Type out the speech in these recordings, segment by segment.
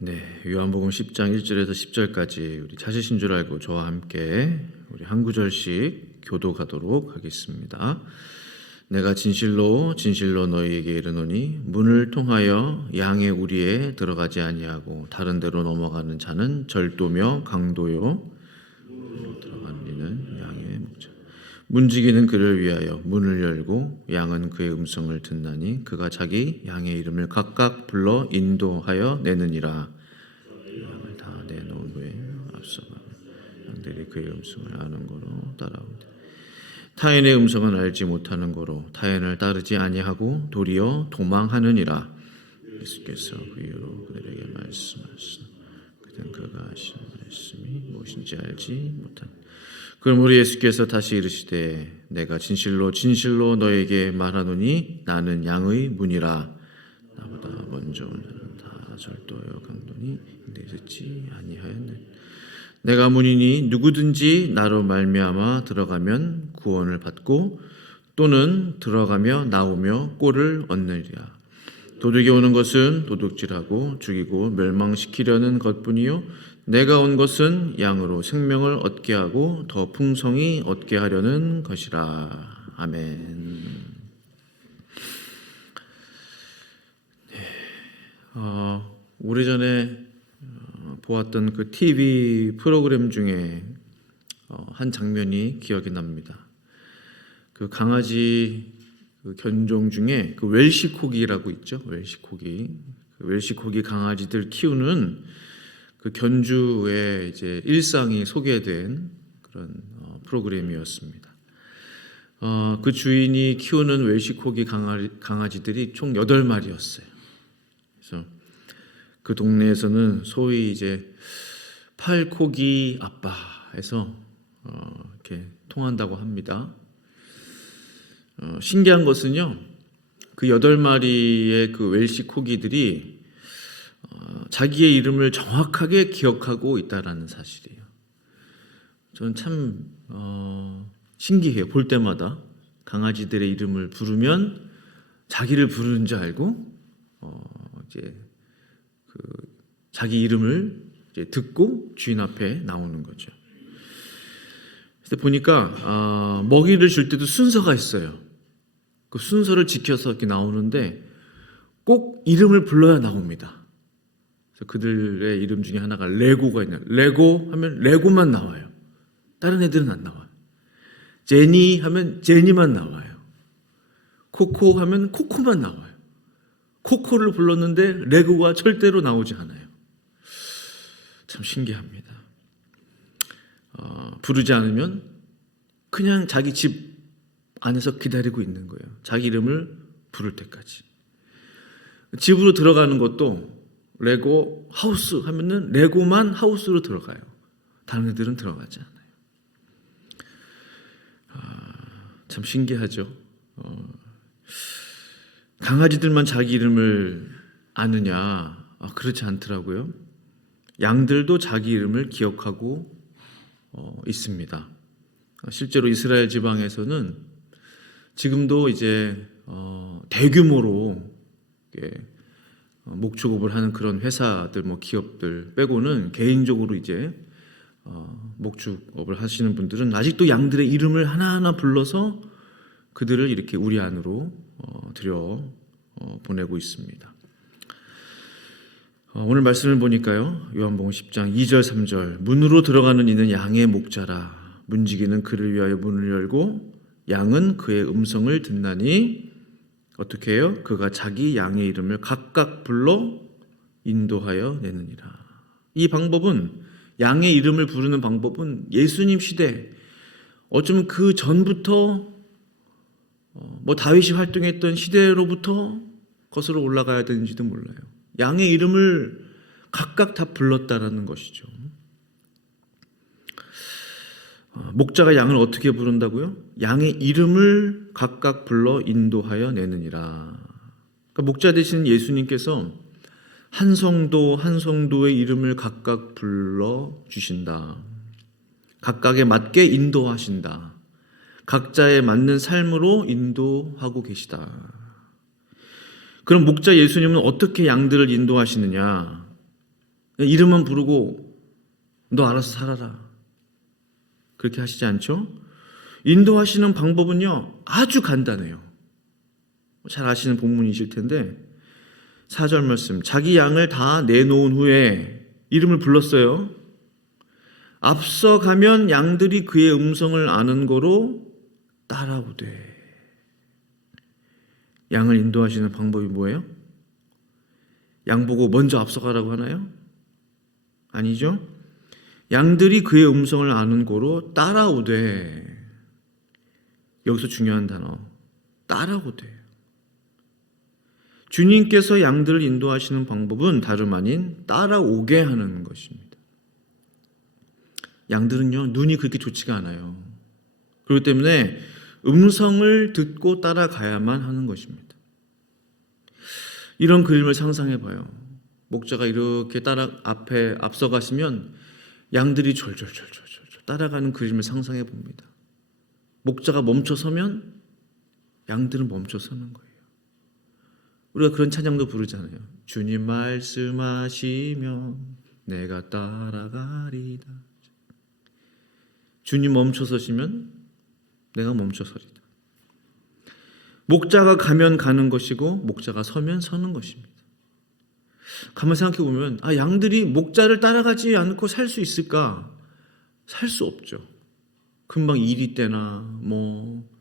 네, 요한복음 10장 1절에서 10절까지 우리 찾으신 줄 알고 저와 함께 우리 한 구절씩 교독하도록 하겠습니다. 내가 진실로 진실로 너희에게 이르노니 문을 통하여 양의 우리에 들어가지 아니하고 다른 데로 넘어가는 자는 절도며 강도요 들어가는 이는 양의 목자. 문지기는 그를 위하여 문을 열고 양은 그의 음성을 듣나니 그가 자기 양의 이름을 각각 불러 인도하여 내느니라. 양을 다 내놓은 후에 앞서가며 양들이 그의 음성을 아는 거로 따라온다. 타인의 음성은 알지 못하는 거로 타인을 따르지 아니하고 도리어 도망하느니라. 예수께서 그 이유로 그들에게 말씀하시니 그들은 그가 하신 말씀이 무엇인지 알지 못한. 그러므로 예수께서 다시 이르시되 내가 진실로 진실로 너에게 말하노니 나는 양의 문이라. 나보다 먼저 온 자는 다 절도하여 강도니 근데 듣지 아니하였네. 내가 문이니 누구든지 나로 말미암아 들어가면 구원을 받고 또는 들어가며 나오며 꼴을 얻느니라. 도둑이 오는 것은 도둑질하고 죽이고 멸망시키려는 것뿐이요 내가 온 것은 양으로 생명을 얻게 하고 더 풍성히 얻게 하려는 것이라. 아멘. 오래전에 보았던 그 TV 프로그램 중에 한 장면이 기억이 납니다. 그 강아지 그 견종 중에 그 웰시코기라고 있죠. 웰시코기. 그 웰시코기 강아지들 키우는 그 견주의 이제 일상이 소개된 그런 프로그램이었습니다. 그 주인이 키우는 웰시코기 강아지들이 총 8마리였어요. 그래서 그 동네에서는 소위 이제 팔코기 아빠에서 이렇게 통한다고 합니다. 신기한 것은요, 그 8마리의 그 웰시 코기들이 자기의 이름을 정확하게 기억하고 있다라는 사실이에요. 저는 참 신기해요. 볼 때마다 강아지들의 이름을 부르면 자기를 부르는 줄 알고 이제 그 자기 이름을 이제 듣고 주인 앞에 나오는 거죠. 그래서 보니까 먹이를 줄 때도 순서가 있어요. 그 순서를 지켜서 이렇게 나오는데 꼭 이름을 불러야 나옵니다. 그래서 그들의 이름 중에 하나가 레고가 있냐. 레고 하면 레고만 나와요. 다른 애들은 안 나와요. 제니 하면 제니만 나와요. 코코 하면 코코만 나와요. 코코를 불렀는데 레고가 절대로 나오지 않아요. 참 신기합니다. 부르지 않으면 그냥 자기 집 안에서 기다리고 있는 거예요. 자기 이름을 부를 때까지. 집으로 들어가는 것도 레고 하우스 하면은 레고만 하우스로 들어가요. 다른 애들은 들어가지 않아요. 참 신기하죠. 강아지들만 자기 이름을 아느냐? 그렇지 않더라고요. 양들도 자기 이름을 기억하고 있습니다. 실제로 이스라엘 지방에서는 지금도 이제 대규모로 목축업을 하는 그런 회사들, 뭐 기업들 빼고는 개인적으로 이제 목축업을 하시는 분들은 아직도 양들의 이름을 하나하나 불러서 그들을 이렇게 우리 안으로 들여 보내고 있습니다. 오늘 말씀을 보니까요, 요한복음 10장 2절 3절 문으로 들어가는 이는 양의 목자라. 문지기는 그를 위하여 문을 열고 양은 그의 음성을 듣나니 어떻게 해요? 그가 자기 양의 이름을 각각 불러 인도하여 내느니라. 이 방법은, 양의 이름을 부르는 방법은 예수님 시대, 어쩌면 그 전부터 뭐 다윗이 활동했던 시대로부터 거슬러 올라가야 되는지도 몰라요. 양의 이름을 각각 다 불렀다라는 것이죠. 목자가 양을 어떻게 부른다고요? 양의 이름을 각각 불러 인도하여 내느니라. 그러니까 목자 되시는 예수님께서 한 성도 한 성도의 이름을 각각 불러 주신다. 각각에 맞게 인도하신다. 각자에 맞는 삶으로 인도하고 계시다. 그럼 목자 예수님은 어떻게 양들을 인도하시느냐? 이름만 부르고 너 알아서 살아라. 그렇게 하시지 않죠? 인도하시는 방법은요, 아주 간단해요. 잘 아시는 본문이실 텐데 4절 말씀, 자기 양을 다 내놓은 후에 이름을 불렀어요. 앞서가면 양들이 그의 음성을 아는 거로 따라오되. 양을 인도하시는 방법이 뭐예요? 양 보고 먼저 앞서가라고 하나요? 아니죠. 양들이 그의 음성을 아는 거로 따라오되. 여기서 중요한 단어, 따라오되. 주님께서 양들을 인도하시는 방법은 다름 아닌 따라오게 하는 것입니다. 양들은요, 눈이 그렇게 좋지가 않아요. 그렇기 때문에 음성을 듣고 따라가야만 하는 것입니다. 이런 그림을 상상해 봐요. 목자가 이렇게 앞에 앞서가시면 양들이 졸졸졸졸 따라가는 그림을 상상해 봅니다. 목자가 멈춰서면 양들은 멈춰서는 거예요. 우리가 그런 찬양도 부르잖아요. 주님 말씀하시면 내가 따라가리다. 주님 멈춰서시면 내가 멈춰서리다. 목자가 가면 가는 것이고 목자가 서면 서는 것입니다. 가만 생각해 보면 양들이 목자를 따라가지 않고 살 수 있을까? 살 수 없죠. 금방 이리 때나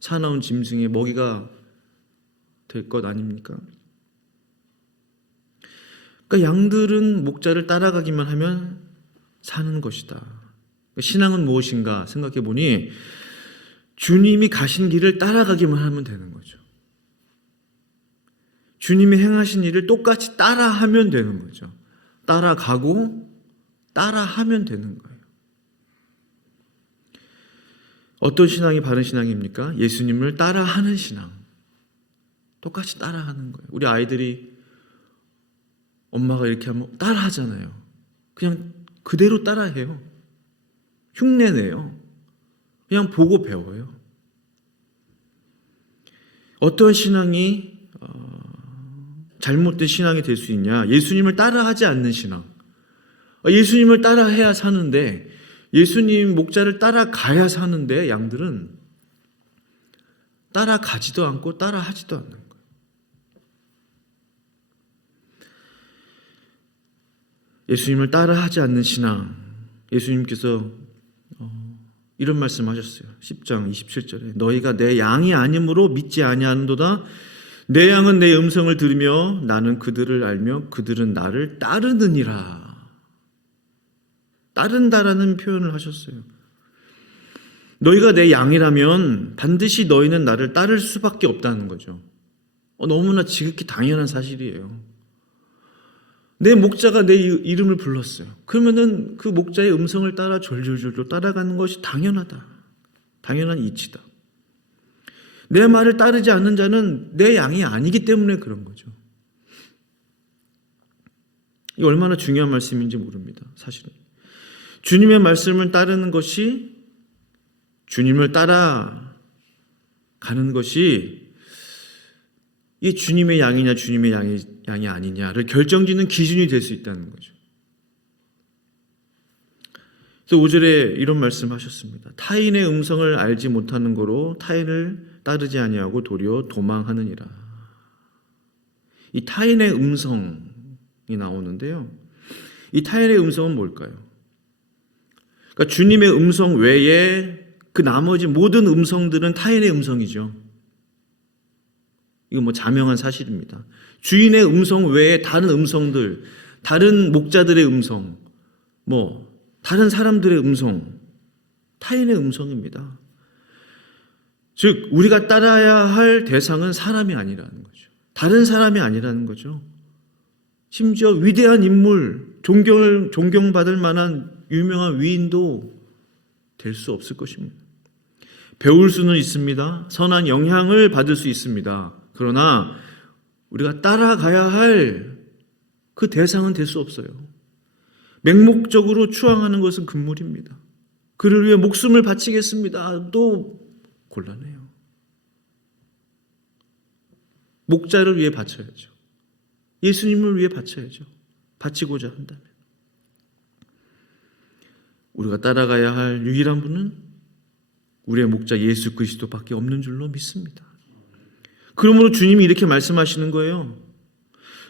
사나운 짐승의 먹이가 될 것 아닙니까? 그러니까 양들은 목자를 따라가기만 하면 사는 것이다. 신앙은 무엇인가 생각해 보니 주님이 가신 길을 따라가기만 하면 되는 거죠. 주님이 행하신 일을 똑같이 따라하면 되는 거죠. 따라가고 따라하면 되는 거예요. 어떤 신앙이 바른 신앙입니까? 예수님을 따라하는 신앙. 똑같이 따라하는 거예요. 우리 아이들이 엄마가 이렇게 하면 따라하잖아요. 그냥 그대로 따라해요. 흉내내요. 그냥 보고 배워요. 어떤 신앙이 잘못된 신앙이 될 수 있냐? 예수님을 따라하지 않는 신앙. 예수님을 따라해야 사는데, 예수님 목자를 따라가야 사는데 양들은 따라가지도 않고 따라하지도 않는 거예요. 예수님을 따라하지 않는 신앙. 예수님께서 이런 말씀하셨어요. 10장 27절에 너희가 내 양이 아니므로 믿지 아니하는도다. 내 양은 내 음성을 들으며 나는 그들을 알며 그들은 나를 따르느니라. 따른다라는 표현을 하셨어요. 너희가 내 양이라면 반드시 너희는 나를 따를 수밖에 없다는 거죠. 너무나 지극히 당연한 사실이에요. 내 목자가 내 이름을 불렀어요. 그러면은 그 목자의 음성을 따라 졸졸졸 따라가는 것이 당연하다. 당연한 이치다. 내 말을 따르지 않는 자는 내 양이 아니기 때문에 그런 거죠. 이 얼마나 중요한 말씀인지 모릅니다. 사실은. 주님의 말씀을 따르는 것이, 주님을 따라가는 것이 이 주님의 양이냐 주님의 양이 아니냐를 결정짓는 기준이 될 수 있다는 거죠. 그래서 5절에 이런 말씀하셨습니다. 타인의 음성을 알지 못하는 거로 타인을 따르지 아니하고 도리어 도망하느니라. 이 타인의 음성이 나오는데요. 이 타인의 음성은 뭘까요? 그러니까 주님의 음성 외에 그 나머지 모든 음성들은 타인의 음성이죠. 이거 자명한 사실입니다. 주인의 음성 외에 다른 음성들, 다른 목자들의 음성, 다른 사람들의 음성, 타인의 음성입니다. 즉, 우리가 따라야 할 대상은 사람이 아니라는 거죠. 다른 사람이 아니라는 거죠. 심지어 위대한 인물, 존경받을 만한 유명한 위인도 될 수 없을 것입니다. 배울 수는 있습니다. 선한 영향을 받을 수 있습니다. 그러나 우리가 따라가야 할 그 대상은 될 수 없어요. 맹목적으로 추앙하는 것은 금물입니다. 그를 위해 목숨을 바치겠습니다. 또 곤란해요. 목자를 위해 바쳐야죠. 예수님을 위해 바쳐야죠. 바치고자 한다면. 우리가 따라가야 할 유일한 분은 우리의 목자 예수 그리스도밖에 없는 줄로 믿습니다. 그러므로 주님이 이렇게 말씀하시는 거예요.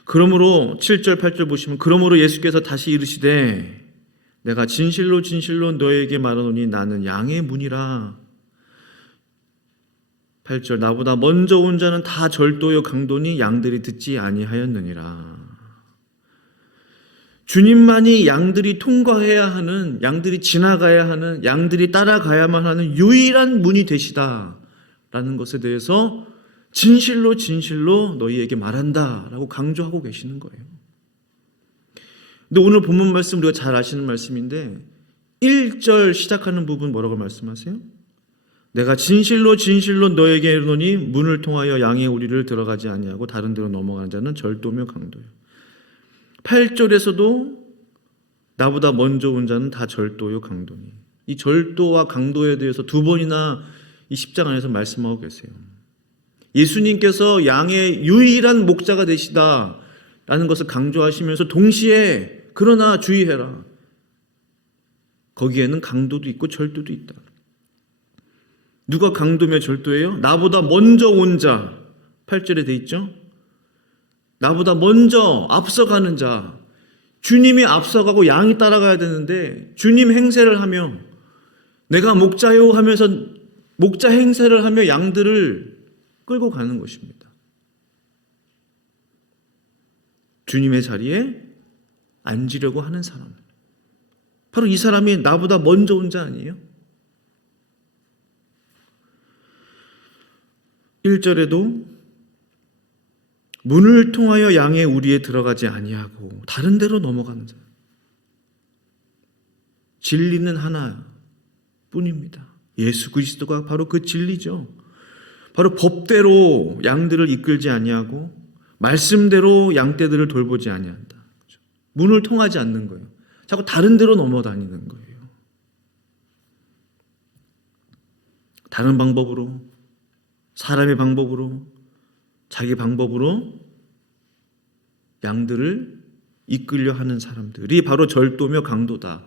그러므로 7절 8절 보시면 그러므로 예수께서 다시 이르시되 내가 진실로 진실로 너에게 말하노니 나는 양의 문이라. 8절 나보다 먼저 온 자는 다 절도요 강도니 양들이 듣지 아니하였느니라. 주님만이 양들이 통과해야 하는, 양들이 지나가야 하는, 양들이 따라가야만 하는 유일한 문이 되시다라는 것에 대해서 진실로 진실로 너희에게 말한다 라고 강조하고 계시는 거예요. 근데 오늘 본문 말씀 우리가 잘 아시는 말씀인데 1절 시작하는 부분 뭐라고 말씀하세요? 내가 진실로 진실로 너에게 이르노니 문을 통하여 양의 우리를 들어가지 아니하고 다른 데로 넘어가는 자는 절도며 강도요. 8절에서도 나보다 먼저 온 자는 다 절도요 강도니. 이 절도와 강도에 대해서 두 번이나 이 10장 안에서 말씀하고 계세요. 예수님께서 양의 유일한 목자가 되시다라는 것을 강조하시면서 동시에 그러나 주의해라. 거기에는 강도도 있고 절도도 있다. 누가 강도며 절도예요? 나보다 먼저 온 자. 8절에 돼 있죠? 나보다 먼저 앞서가는 자. 주님이 앞서가고 양이 따라가야 되는데 주님 행세를 하며 내가 목자요 하면서 목자 행세를 하며 양들을 끌고 가는 것입니다. 주님의 자리에 앉으려고 하는 사람. 바로 이 사람이 나보다 먼저 온 자 아니에요? 1절에도 문을 통하여 양의 우리에 들어가지 아니하고 다른 데로 넘어가는 자. 진리는 하나뿐입니다. 예수 그리스도가 바로 그 진리죠. 바로 법대로 양들을 이끌지 아니하고 말씀대로 양떼들을 돌보지 아니한다. 문을 통하지 않는 거예요. 자꾸 다른 데로 넘어다니는 거예요. 다른 방법으로, 사람의 방법으로, 자기 방법으로 양들을 이끌려 하는 사람들이 바로 절도며 강도다.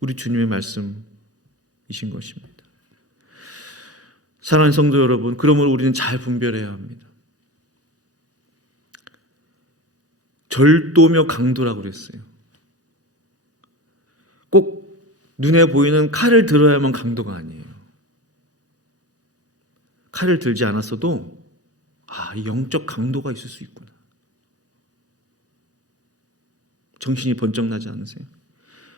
우리 주님의 말씀이신 것입니다. 사랑하는 성도 여러분, 그러므로 우리는 잘 분별해야 합니다. 절도며 강도라고 그랬어요. 꼭 눈에 보이는 칼을 들어야만 강도가 아니에요. 칼을 들지 않았어도 영적 강도가 있을 수 있구나. 정신이 번쩍 나지 않으세요?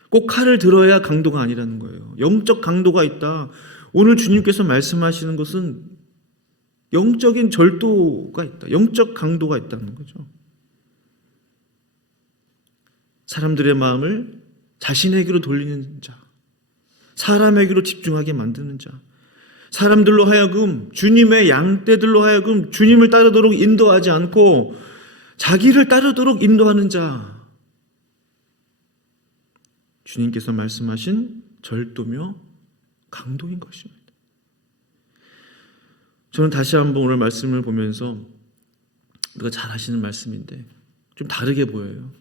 꼭 칼을 들어야 강도가 아니라는 거예요. 영적 강도가 있다. 오늘 주님께서 말씀하시는 것은 영적인 절도가 있다. 영적 강도가 있다는 거죠. 사람들의 마음을 자신에게로 돌리는 자, 사람에게로 집중하게 만드는 자, 사람들로 하여금 주님의 양떼들로 하여금 주님을 따르도록 인도하지 않고 자기를 따르도록 인도하는 자, 주님께서 말씀하신 절도며 강도인 것입니다. 저는 다시 한번 오늘 말씀을 보면서 우리가 잘 아시는 말씀인데 좀 다르게 보여요.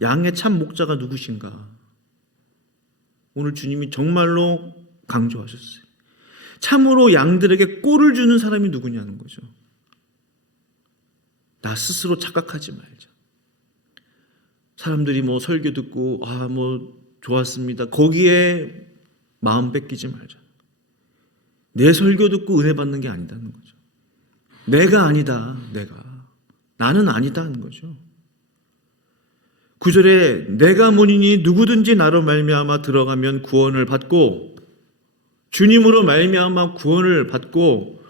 양의 참 목자가 누구신가? 오늘 주님이 정말로 강조하셨어요. 참으로 양들에게 꼴을 주는 사람이 누구냐는 거죠. 나 스스로 착각하지 말자. 사람들이 설교 듣고 좋았습니다. 거기에 마음 뺏기지 말자. 내 설교 듣고 은혜 받는 게 아니다는 거죠. 내가 아니다. 나는 아니다는 거죠. 9절에 내가 문이니 누구든지 나로 말미암아 들어가면 구원을 받고 주님으로 말미암아 구원을 받고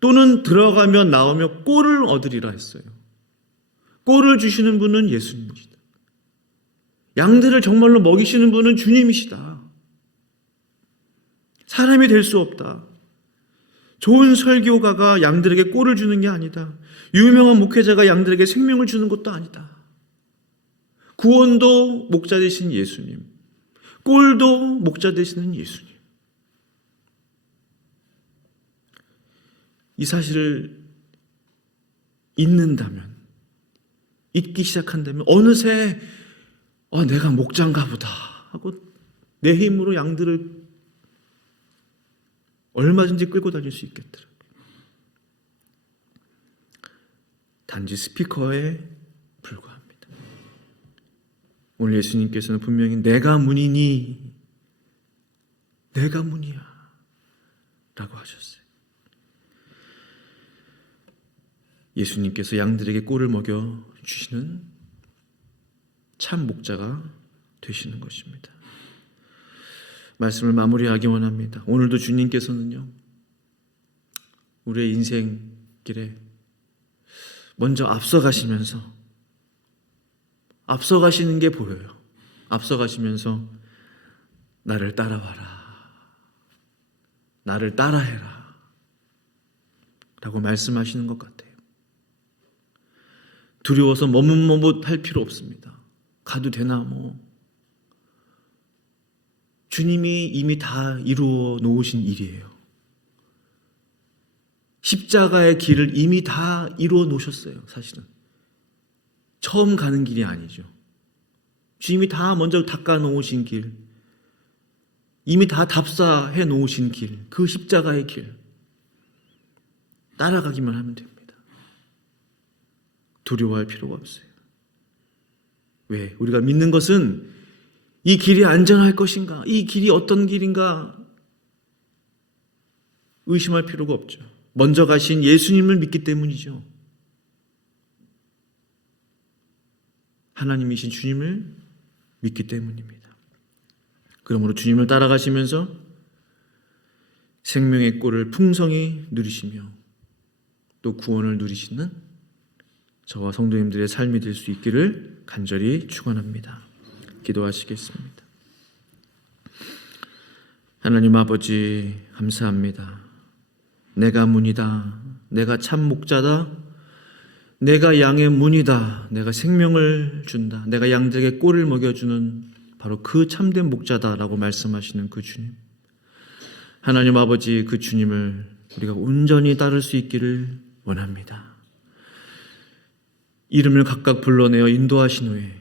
또는 들어가면 나오며 꼴을 얻으리라 했어요. 꼴을 주시는 분은 예수님이시다. 양들을 정말로 먹이시는 분은 주님이시다. 사람이 될 수 없다. 좋은 설교가가 양들에게 꼴을 주는 게 아니다. 유명한 목회자가 양들에게 생명을 주는 것도 아니다. 구원도 목자 되신 예수님, 꼴도 목자 되시는 예수님. 이 사실을 잊는다면, 잊기 시작한다면 어느새 내가 목자인가 보다 하고 내 힘으로 양들을 얼마든지 끌고 다닐 수 있겠더라고요. 단지 스피커에 불과합니다. 오늘 예수님께서는 분명히 내가 문이니, 내가 문이야 라고 하셨어요. 예수님께서 양들에게 꼴을 먹여 주시는 참 목자가 되시는 것입니다. 말씀을 마무리하기 원합니다. 오늘도 주님께서는요, 우리의 인생길에 먼저 앞서가시면서 앞서가시는 게 보여요. 앞서가시면서 나를 따라와라, 나를 따라해라 라고 말씀하시는 것 같아요. 두려워서 머뭇머뭇할 필요 없습니다. 가도 되나 뭐. 주님이 이미 다 이루어 놓으신 일이에요. 십자가의 길을 이미 다 이루어 놓으셨어요. 사실은 처음 가는 길이 아니죠. 주님이 다 먼저 닦아 놓으신 길, 이미 다 답사해 놓으신 길, 그 십자가의 길 따라가기만 하면 됩니다. 두려워할 필요가 없어요. 왜? 우리가 믿는 것은 이 길이 안전할 것인가, 이 길이 어떤 길인가 의심할 필요가 없죠. 먼저 가신 예수님을 믿기 때문이죠. 하나님이신 주님을 믿기 때문입니다. 그러므로 주님을 따라가시면서 생명의 꼴을 풍성히 누리시며 또 구원을 누리시는 저와 성도님들의 삶이 될 수 있기를 간절히 축원합니다. 기도하시겠습니다. 하나님 아버지, 감사합니다. 내가 문이다, 내가 참 목자다, 내가 양의 문이다, 내가 생명을 준다, 내가 양들에게 꼴을 먹여주는 바로 그 참된 목자다라고 말씀하시는 그 주님, 하나님 아버지, 그 주님을 우리가 온전히 따를 수 있기를 원합니다. 이름을 각각 불러내어 인도하신 후에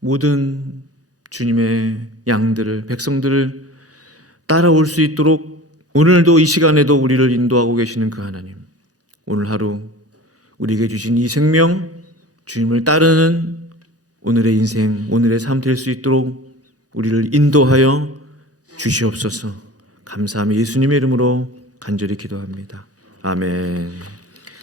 모든 주님의 양들을, 백성들을 따라올 수 있도록 오늘도 이 시간에도 우리를 인도하고 계시는 그 하나님, 오늘 하루 우리에게 주신 이 생명, 주님을 따르는 오늘의 인생, 오늘의 삶 될 수 있도록 우리를 인도하여 주시옵소서. 감사하며 예수님의 이름으로 간절히 기도합니다. 아멘.